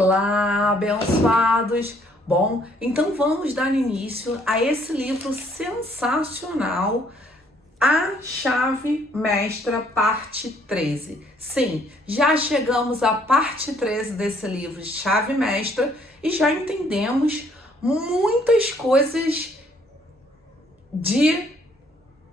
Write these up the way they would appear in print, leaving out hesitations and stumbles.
Olá, abençoados! Bom, então vamos dar início a esse livro sensacional, A Chave Mestra, parte 13. Sim, já chegamos à parte 13 desse livro, Chave Mestra, e já entendemos muitas coisas de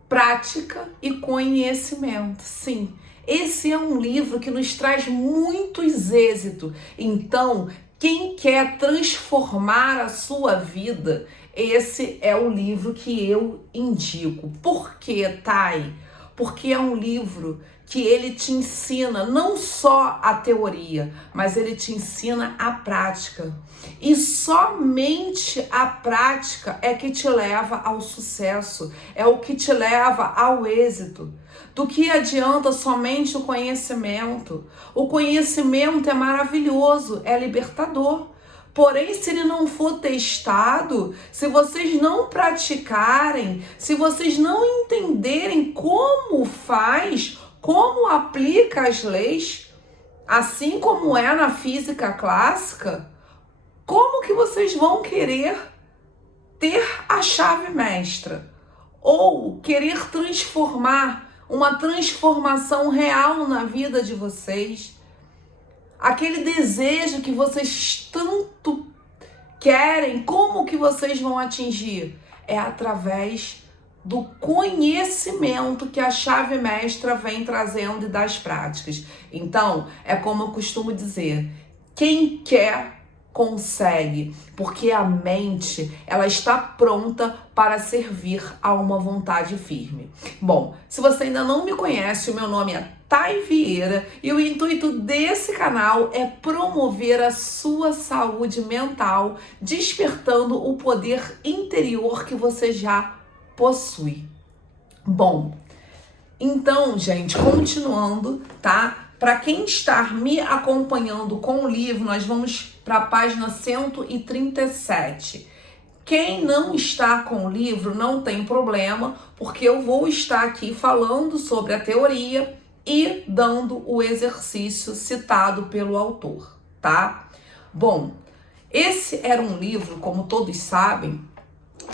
prática e conhecimento. Sim, esse é um livro que nos traz muitos êxitos. Então, quem quer transformar a sua vida, esse é o livro que eu indico. Por quê, Thay? Porque é um livro que ele te ensina não só a teoria, mas ele te ensina a prática. E somente a prática é que te leva ao sucesso, é o que te leva ao êxito. Do que adianta somente o conhecimento? O conhecimento é maravilhoso, é libertador. Porém, se ele não for testado, se vocês não praticarem, se vocês não entenderem como faz, como aplica as leis, assim como é na física clássica, como que vocês vão querer ter a chave mestra? Ou querer transformar uma transformação real na vida de vocês? Aquele desejo que vocês tanto querem, como que vocês vão atingir? É através do conhecimento que a chave mestra vem trazendo e das práticas. Então, é como eu costumo dizer, quem quer consegue, porque a mente, ela está pronta para servir a uma vontade firme. Bom, se você ainda não me conhece, o meu nome é Thay Vieira e o intuito desse canal é promover a sua saúde mental, despertando o poder interior que você já possui. Bom, então, gente, continuando, tá? Para quem está me acompanhando com o livro, nós vamos para a página 137. Quem não está com o livro não tem problema, porque eu vou estar aqui falando sobre a teoria e dando o exercício citado pelo autor, tá? Bom, esse era um livro, como todos sabem,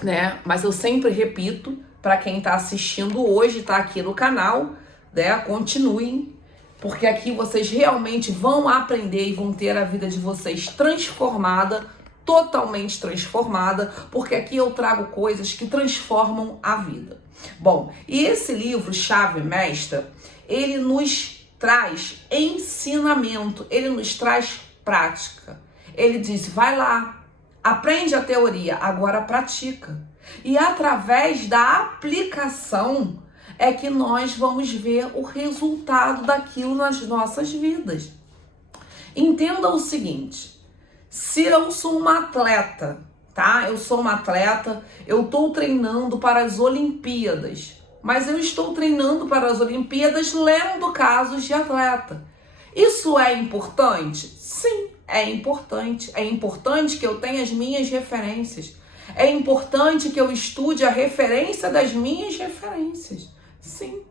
né? Mas eu sempre repito, para quem está assistindo hoje, está aqui no canal, né? Continuem, porque aqui vocês realmente vão aprender e vão ter a vida de vocês transformada, totalmente transformada, porque aqui eu trago coisas que transformam a vida. Bom, e esse livro, Chave Mestra, ele nos traz ensinamento, ele nos traz prática. Ele diz, vai lá, aprende a teoria, agora pratica. E através da aplicação é que nós vamos ver o resultado daquilo nas nossas vidas. Entenda o seguinte, se eu sou uma atleta, tá? Eu sou uma atleta, eu estou treinando para as Olimpíadas, mas eu estou treinando para as Olimpíadas lendo casos de atleta. Isso é importante? Sim, é importante. É importante que eu tenha as minhas referências. É importante que eu estude a referência das minhas referências. Sim.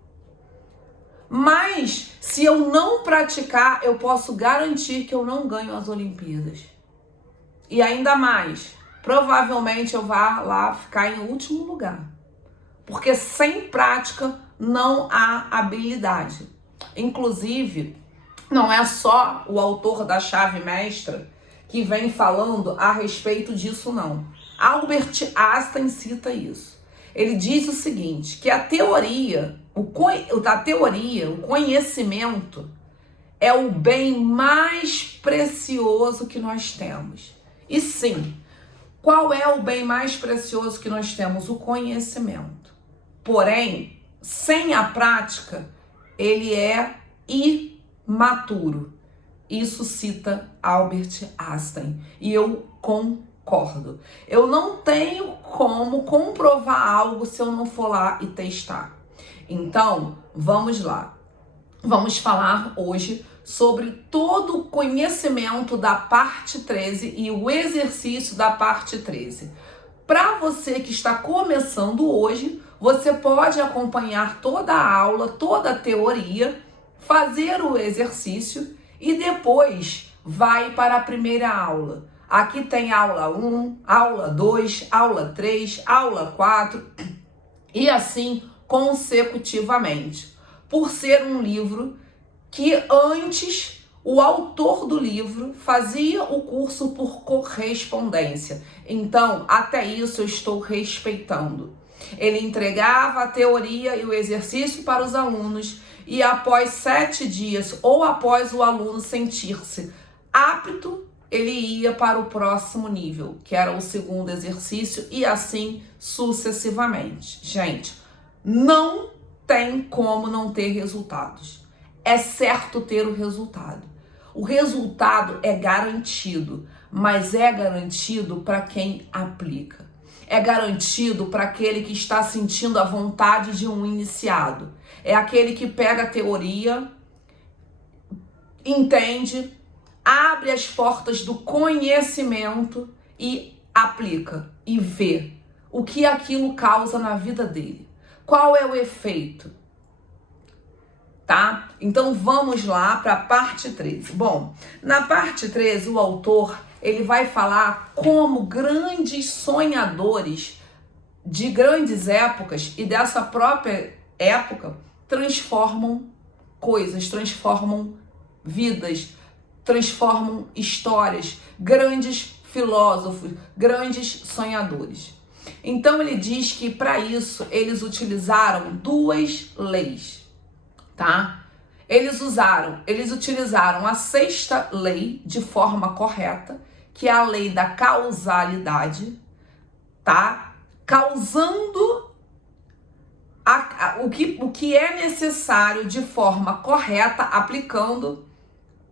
Mas, se eu não praticar, eu posso garantir que eu não ganho as Olimpíadas. E ainda mais, provavelmente eu vá lá ficar em último lugar. Porque sem prática não há habilidade. Inclusive, não é só o autor da Chave Mestra que vem falando a respeito disso, não. Albert Einstein cita isso. Ele diz o seguinte, que a teoria, o conhecimento é o bem mais precioso que nós temos. E sim, qual é o bem mais precioso que nós temos? O conhecimento. Porém, sem a prática, ele é imaturo. Isso cita Albert Einstein. E eu concordo. Eu não tenho como comprovar algo se eu não for lá e testar. Então, vamos lá. Vamos falar hoje sobre todo o conhecimento da parte 13 e o exercício da parte 13. Para você que está começando hoje, você pode acompanhar toda a aula, toda a teoria, fazer o exercício e depois vai para a primeira aula. Aqui tem aula 1, aula 2, aula 3, aula 4 e assim consecutivamente. Por ser um livro que antes o autor do livro fazia o curso por correspondência. Então, até isso eu estou respeitando. Ele entregava a teoria e o exercício para os alunos e após 7 dias ou após o aluno sentir-se apto, ele ia para o próximo nível, que era o segundo exercício e assim sucessivamente. Gente, não tem como não ter resultados. É certo ter o resultado. O resultado é garantido, mas é garantido para quem aplica. É garantido para aquele que está sentindo a vontade de um iniciado. É aquele que pega a teoria, entende, abre as portas do conhecimento e aplica e vê o que aquilo causa na vida dele. Qual é o efeito? Tá? Então vamos lá para a parte 13. Bom, na parte 13 o autor ele vai falar como grandes sonhadores de grandes épocas e dessa própria época transformam coisas, transformam vidas, transformam histórias, grandes filósofos, grandes sonhadores. Então ele diz que para isso eles utilizaram 2 leis, tá? Eles utilizaram a 6ª lei de forma correta, que é a lei da causalidade, tá? Causando o que é necessário de forma correta, aplicando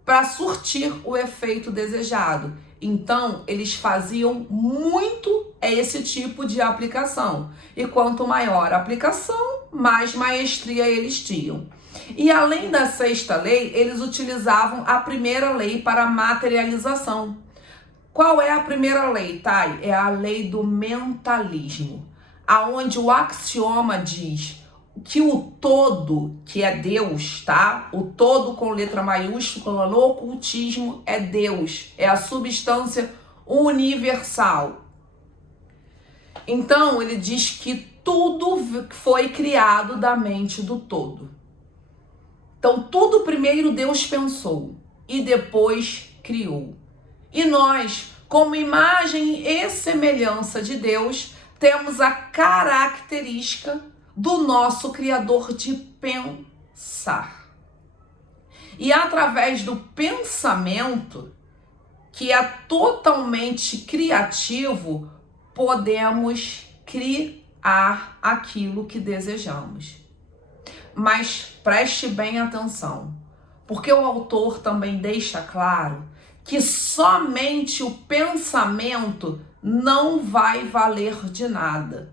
para surtir o efeito desejado. Então, eles faziam muito esse tipo de aplicação. E quanto maior a aplicação, mais maestria eles tinham. E além da 6ª lei, eles utilizavam a 1ª lei para materialização. Qual é a 1ª lei, Thay? É a lei do mentalismo, aonde o axioma diz que o todo, que é Deus, tá? O todo com letra maiúscula no ocultismo é Deus, é a substância universal. Então, ele diz que tudo foi criado da mente do todo. Então, tudo primeiro Deus pensou e depois criou. E nós, como imagem e semelhança de Deus, temos a característica do nosso Criador de pensar. E através do pensamento, que é totalmente criativo, podemos criar aquilo que desejamos. Mas preste bem atenção, porque o autor também deixa claro que somente o pensamento não vai valer de nada.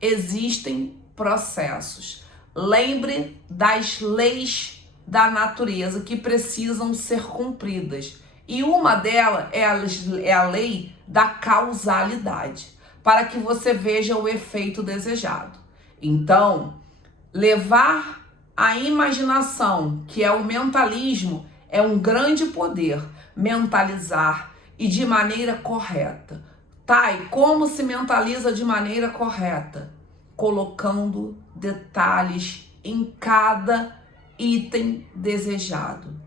Existem processos. Lembre das leis da natureza que precisam ser cumpridas. E uma delas é a lei da causalidade, para que você veja o efeito desejado. Então, levar a imaginação, que é o mentalismo, é um grande poder. Mentalizar e de maneira correta. Thay, como se mentaliza de maneira correta? Colocando detalhes em cada item desejado.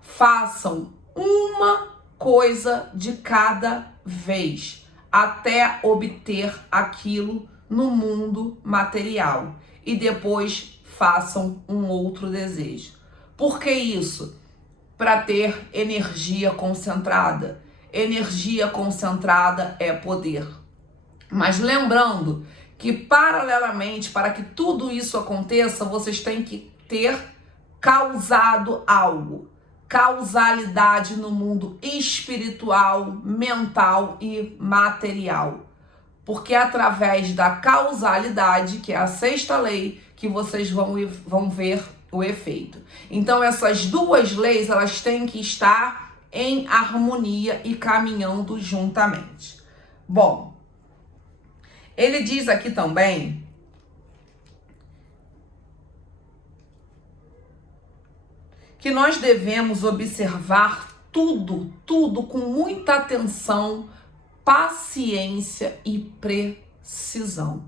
Façam uma coisa de cada vez até obter aquilo no mundo material e depois façam um outro desejo. Por que isso? Para ter energia concentrada. Energia concentrada é poder. Mas lembrando que, paralelamente, para que tudo isso aconteça, vocês têm que ter causado algo. Causalidade no mundo espiritual, mental e material. Porque é através da causalidade, que é a 6ª lei, que vocês vão ver o efeito. Então, essas 2 leis, elas têm que estar em harmonia e caminhando juntamente. Bom, ele diz aqui também que nós devemos observar tudo com muita atenção, paciência e precisão.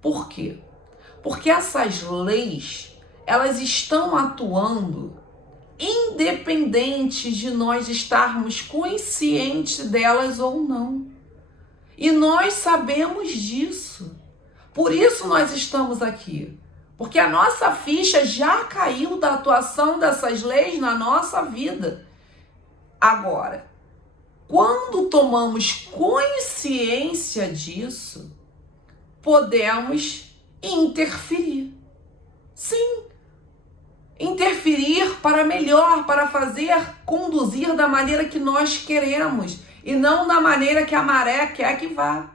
Por quê? Porque essas leis, elas estão atuando independente de nós estarmos conscientes delas ou não. E nós sabemos disso. Por isso nós estamos aqui. Porque a nossa ficha já caiu da atuação dessas leis na nossa vida. Agora, quando tomamos consciência disso, podemos interferir. Sim, interferir para melhor, para fazer, conduzir da maneira que nós queremos e não da maneira que a maré quer que vá.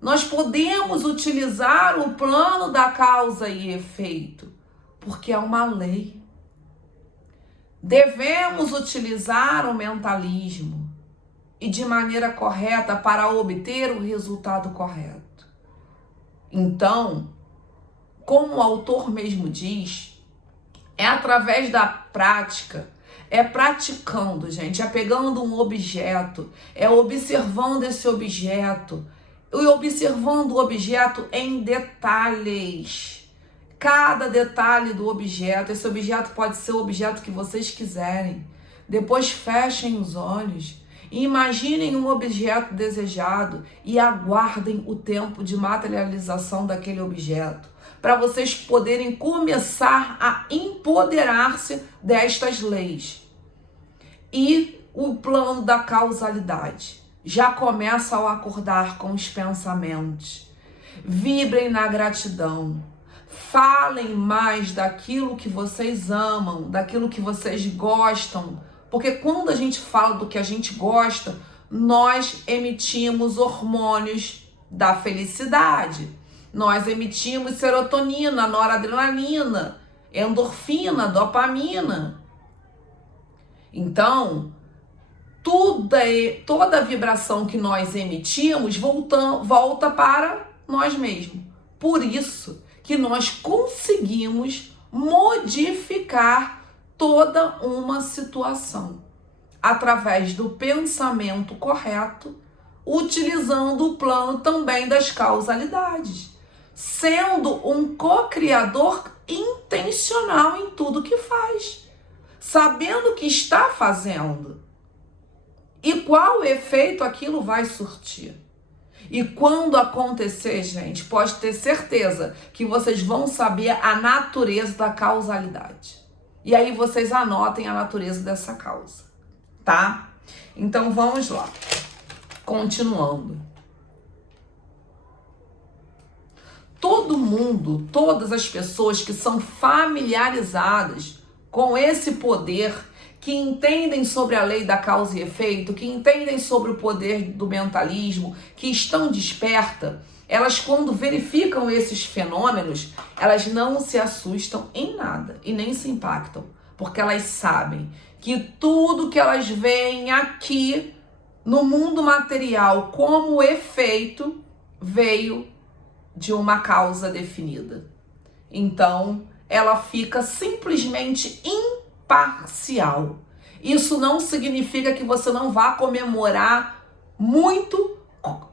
Nós podemos utilizar o plano da causa e efeito, porque é uma lei. Devemos utilizar o mentalismo e de maneira correta para obter o resultado correto. Então, como o autor mesmo diz, é através da prática, é praticando, gente, é pegando um objeto, é observando esse objeto, e observando o objeto em detalhes. Cada detalhe do objeto, esse objeto pode ser o objeto que vocês quiserem. Depois fechem os olhos e imaginem um objeto desejado e aguardem o tempo de materialização daquele objeto, para vocês poderem começar a empoderar-se destas leis. E o plano da causalidade já começa ao acordar com os pensamentos. Vibrem na gratidão. Falem mais daquilo que vocês amam, daquilo que vocês gostam. Porque quando a gente fala do que a gente gosta, nós emitimos hormônios da felicidade. Nós emitimos serotonina, noradrenalina, endorfina, dopamina. Então, toda a vibração que nós emitimos volta para nós mesmos. Por isso que nós conseguimos modificar toda uma situação através do pensamento correto, utilizando o plano também das causalidades, sendo um co-criador intencional em tudo que faz, sabendo o que está fazendo e qual efeito aquilo vai surtir. E quando acontecer, gente, pode ter certeza que vocês vão saber a natureza da causalidade. E aí vocês anotem a natureza dessa causa, tá? Então vamos lá. Continuando. Todo mundo, todas as pessoas que são familiarizadas com esse poder, que entendem sobre a lei da causa e efeito, que entendem sobre o poder do mentalismo, que estão despertas, elas quando verificam esses fenômenos, elas não se assustam em nada e nem se impactam, porque elas sabem que tudo que elas veem aqui no mundo material como efeito veio de uma causa definida. Então, ela fica simplesmente imparcial. Isso não significa que você não vá comemorar muito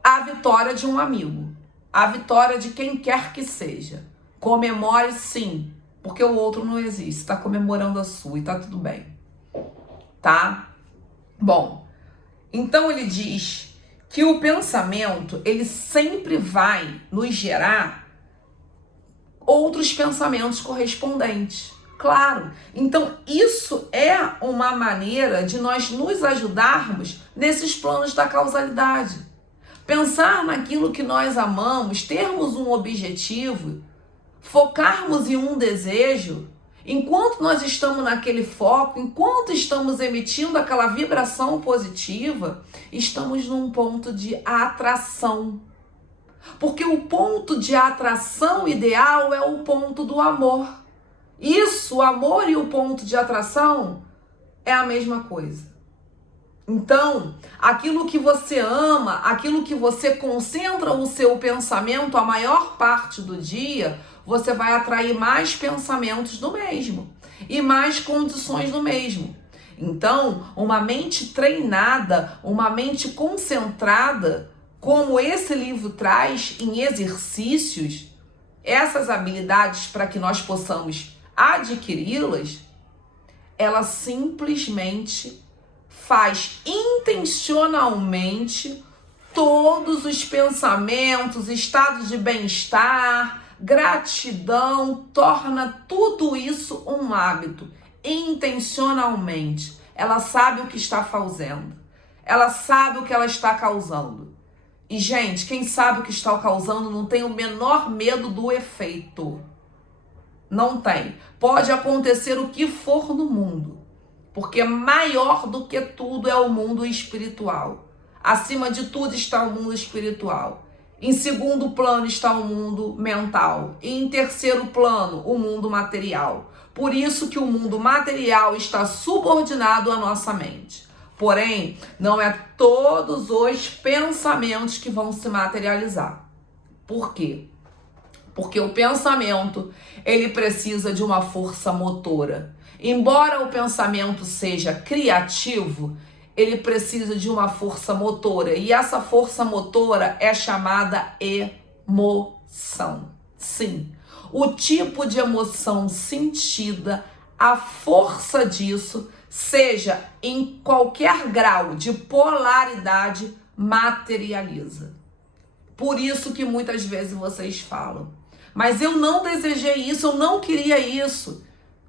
a vitória de um amigo, a vitória de quem quer que seja. Comemore sim, porque o outro não existe, está comemorando a sua e tá tudo bem, tá? Bom, então ele diz que o pensamento, ele sempre vai nos gerar outros pensamentos correspondentes. Claro, então isso é uma maneira de nós nos ajudarmos nesses planos da causalidade. Pensar naquilo que nós amamos, termos um objetivo, focarmos em um desejo, enquanto nós estamos naquele foco, enquanto estamos emitindo aquela vibração positiva, estamos num ponto de atração. Porque o ponto de atração ideal é o ponto do amor. Isso, o amor e o ponto de atração é a mesma coisa. Então, aquilo que você ama, aquilo que você concentra o seu pensamento a maior parte do dia, você vai atrair mais pensamentos do mesmo e mais condições do mesmo. Então, uma mente treinada, uma mente concentrada, como esse livro traz em exercícios, essas habilidades para que nós possamos adquiri-las, ela simplesmente faz intencionalmente todos os pensamentos, estados de bem-estar, gratidão, torna tudo isso um hábito, intencionalmente. Ela sabe o que está fazendo, ela sabe o que ela está causando. E, gente, quem sabe o que está causando não tem o menor medo do efeito. Não tem. Pode acontecer o que for no mundo, porque maior do que tudo é o mundo espiritual. Acima de tudo está o mundo espiritual. Em segundo plano está o mundo mental. E em terceiro plano, o mundo material. Por isso que o mundo material está subordinado à nossa mente. Porém, não é todos os pensamentos que vão se materializar. Por quê? Porque o pensamento, ele precisa de uma força motora. Embora o pensamento seja criativo, ele precisa de uma força motora. E essa força motora é chamada emoção. Sim, o tipo de emoção sentida, a força disso, seja em qualquer grau de polaridade, materializa. Por isso que muitas vezes vocês falam: mas eu não desejei isso, eu não queria isso.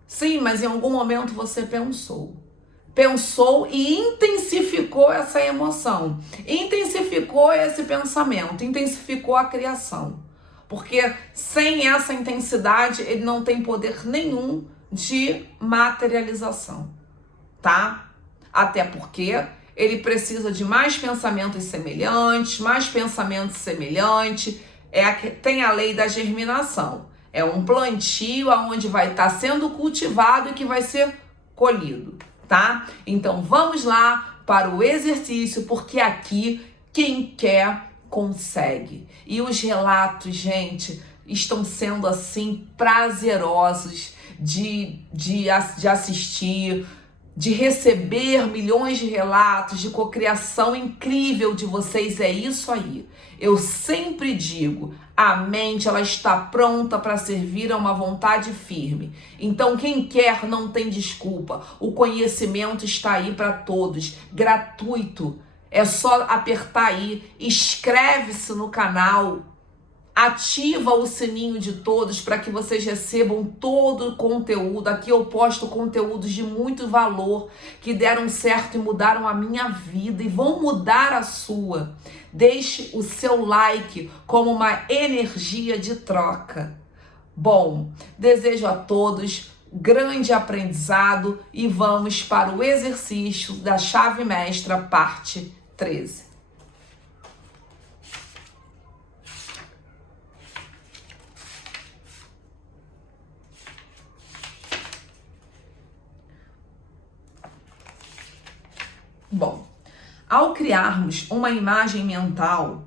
Sim, mas em algum momento você pensou e intensificou essa emoção, intensificou esse pensamento, intensificou a criação. Porque sem essa intensidade, ele não tem poder nenhum de materialização, tá? Até porque ele precisa de mais pensamentos semelhantes, tem a lei da germinação. É um plantio onde vai estar sendo cultivado e que vai ser colhido, tá? Então vamos lá para o exercício, porque aqui quem quer consegue. E os relatos, gente, estão sendo assim prazerosos de assistir, de receber milhões de relatos, de cocriação incrível de vocês. É isso aí. Eu sempre digo, a mente ela está pronta para servir a uma vontade firme. Então quem quer não tem desculpa. O conhecimento está aí para todos, gratuito. É só apertar aí, inscreve-se no canal, ativa o sininho de todos para que vocês recebam todo o conteúdo. Aqui eu posto conteúdos de muito valor que deram certo e mudaram a minha vida e vão mudar a sua. Deixe o seu like como uma energia de troca. Bom, desejo a todos grande aprendizado e vamos para o exercício da chave mestra, parte 13. Bom, ao criarmos uma imagem mental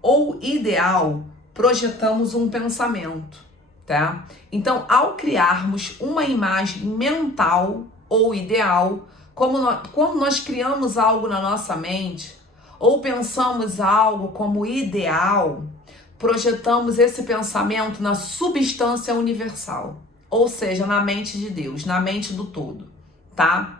ou ideal, projetamos um pensamento, tá? Então, ao criarmos uma imagem mental ou ideal, quando nós criamos algo na nossa mente ou pensamos algo como ideal, projetamos esse pensamento na substância universal, ou seja, na mente de Deus, na mente do todo, tá?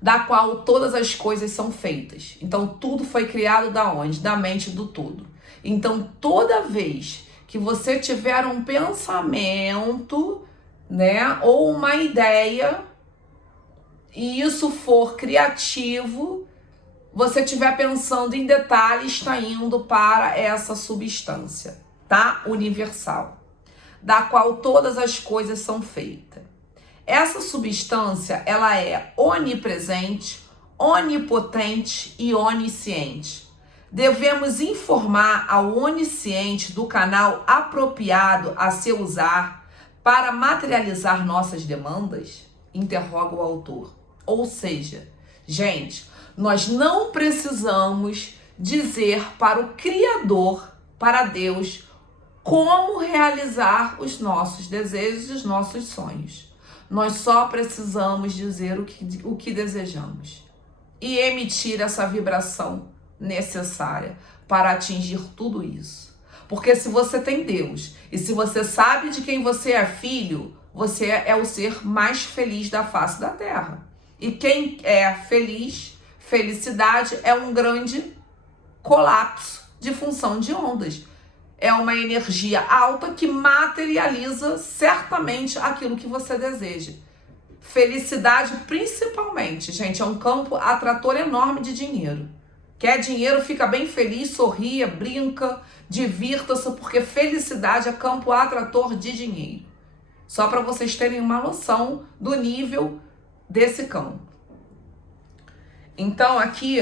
Da qual todas as coisas são feitas. Então, tudo foi criado da onde? Da mente do todo. Então, toda vez que você tiver um pensamento, né, ou uma ideia, e isso for criativo, você estiver pensando em detalhes, está indo para essa substância, tá? Universal, da qual todas as coisas são feitas. Essa substância, ela é onipresente, onipotente e onisciente. Devemos informar ao onisciente do canal apropriado a se usar para materializar nossas demandas? Interroga o autor. Ou seja, gente, nós não precisamos dizer para o Criador, para Deus, como realizar os nossos desejos e os nossos sonhos. Nós só precisamos dizer o que desejamos e emitir essa vibração necessária para atingir tudo isso. Porque se você tem Deus e se você sabe de quem você é filho, você é o ser mais feliz da face da terra. E quem é feliz, felicidade é um grande colapso de função de ondas. É uma energia alta que materializa certamente aquilo que você deseja. Felicidade, principalmente, gente, é um campo atrator enorme de dinheiro. Quer dinheiro, fica bem feliz, sorria, brinca, divirta-se, porque felicidade é campo atrator de dinheiro. Só para vocês terem uma noção do nível desse campo. Então aqui,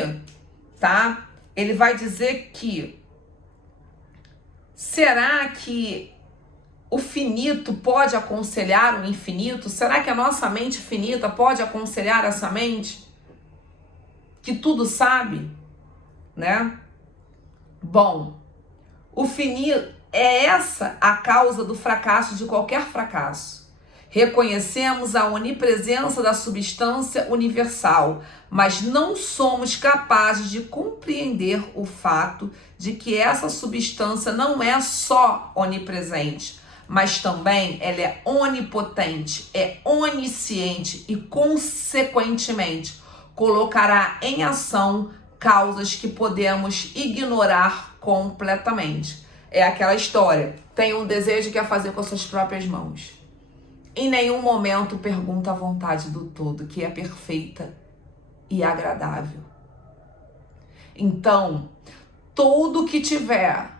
tá? Ele vai dizer que será que o finito pode aconselhar o infinito? Será que a nossa mente finita pode aconselhar essa mente que tudo sabe, né? Bom, o finito é essa a causa do fracasso de qualquer fracasso. Reconhecemos a onipresença da substância universal, mas não somos capazes de compreender o fato de que essa substância não é só onipresente, mas também ela é onipotente, é onisciente e, consequentemente, colocará em ação causas que podemos ignorar completamente. É aquela história, tem um desejo que é fazer com as suas próprias mãos. Em nenhum momento pergunta a vontade do todo, que é perfeita e agradável. Então, tudo que tiver,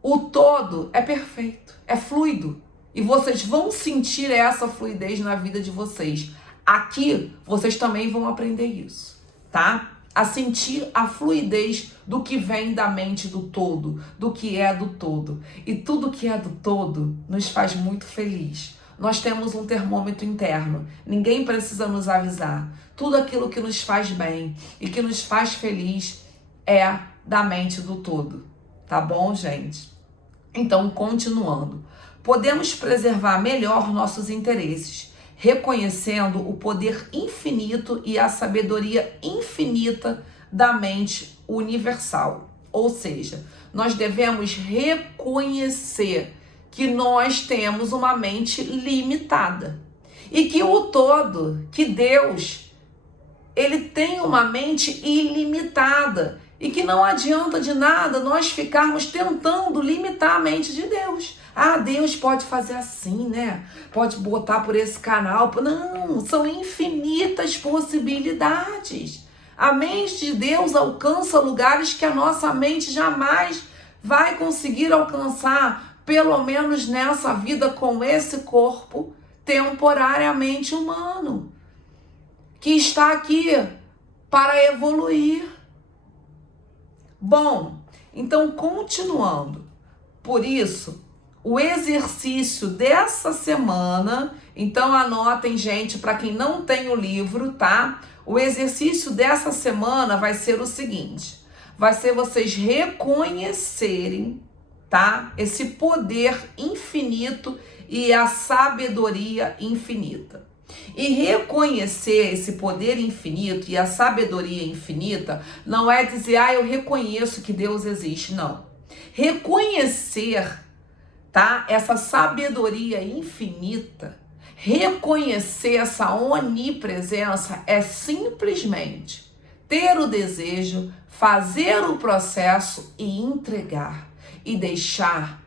o todo é perfeito, é fluido. E vocês vão sentir essa fluidez na vida de vocês. Aqui, vocês também vão aprender isso, tá? A sentir a fluidez do que vem da mente do todo, do que é do todo. E tudo que é do todo nos faz muito feliz. Nós temos um termômetro interno, ninguém precisa nos avisar. Tudo aquilo que nos faz bem e que nos faz feliz é da mente do todo, tá bom, gente? Então, continuando. Podemos preservar melhor nossos interesses, reconhecendo o poder infinito e a sabedoria infinita da mente universal. Ou seja, nós devemos reconhecer que nós temos uma mente limitada e que o todo, que Deus, ele tem uma mente ilimitada e que não adianta de nada nós ficarmos tentando limitar a mente de Deus. Ah, Deus pode fazer assim, né? Pode botar por esse canal. Não, são infinitas possibilidades. A mente de Deus alcança lugares que a nossa mente jamais vai conseguir alcançar, pelo menos nessa vida com esse corpo temporariamente humano, que está aqui para evoluir. Bom, então continuando. Por isso, o exercício dessa semana, então anotem, gente, para quem não tem o livro, tá? O exercício dessa semana vai ser o seguinte: vai ser vocês reconhecerem, tá? Esse poder infinito e a sabedoria infinita. E reconhecer esse poder infinito e a sabedoria infinita não é dizer, eu reconheço que Deus existe, não. Reconhecer, tá? Essa sabedoria infinita, reconhecer essa onipresença é simplesmente ter o desejo, fazer o processo e entregar. E deixar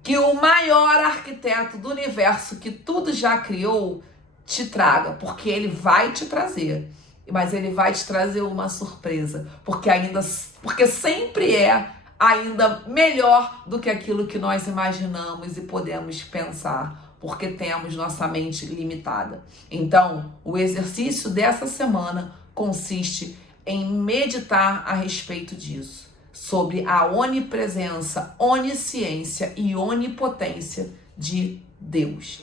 que o maior arquiteto do universo, que tudo já criou, te traga, porque ele vai te trazer, mas ele vai te trazer uma surpresa, porque sempre é ainda melhor do que aquilo que nós imaginamos e podemos pensar, porque temos nossa mente limitada. Então, o exercício dessa semana consiste em meditar a respeito disso, sobre a onipresença, onisciência e onipotência de Deus.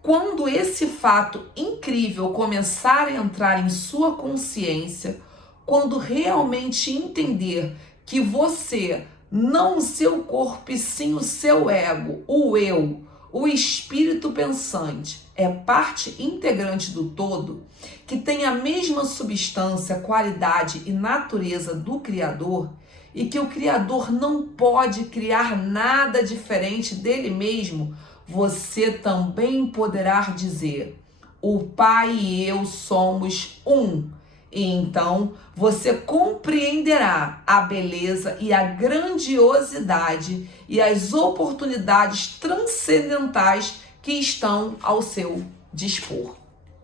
Quando esse fato incrível começar a entrar em sua consciência, quando realmente entender que você, não o seu corpo e sim o seu ego, o eu, o espírito pensante é parte integrante do todo, que tem a mesma substância, qualidade e natureza do Criador, e que o Criador não pode criar nada diferente dele mesmo, você também poderá dizer: o Pai e eu somos um. E então você compreenderá a beleza e a grandiosidade e as oportunidades transcendentais que estão ao seu dispor.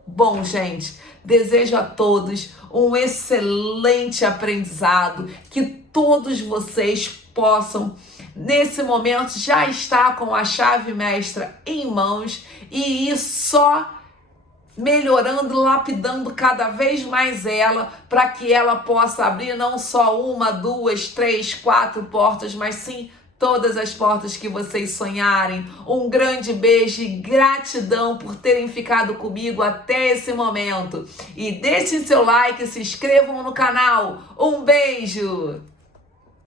Bom, gente, desejo a todos um excelente aprendizado, que todos vocês possam, nesse momento, já estar com a chave mestra em mãos e ir só melhorando, lapidando cada vez mais ela, para que ela possa abrir não só uma, duas, três, quatro portas, mas sim todas as portas que vocês sonharem. Um grande beijo e gratidão por terem ficado comigo até esse momento. E deixem seu like, se inscrevam no canal. Um beijo!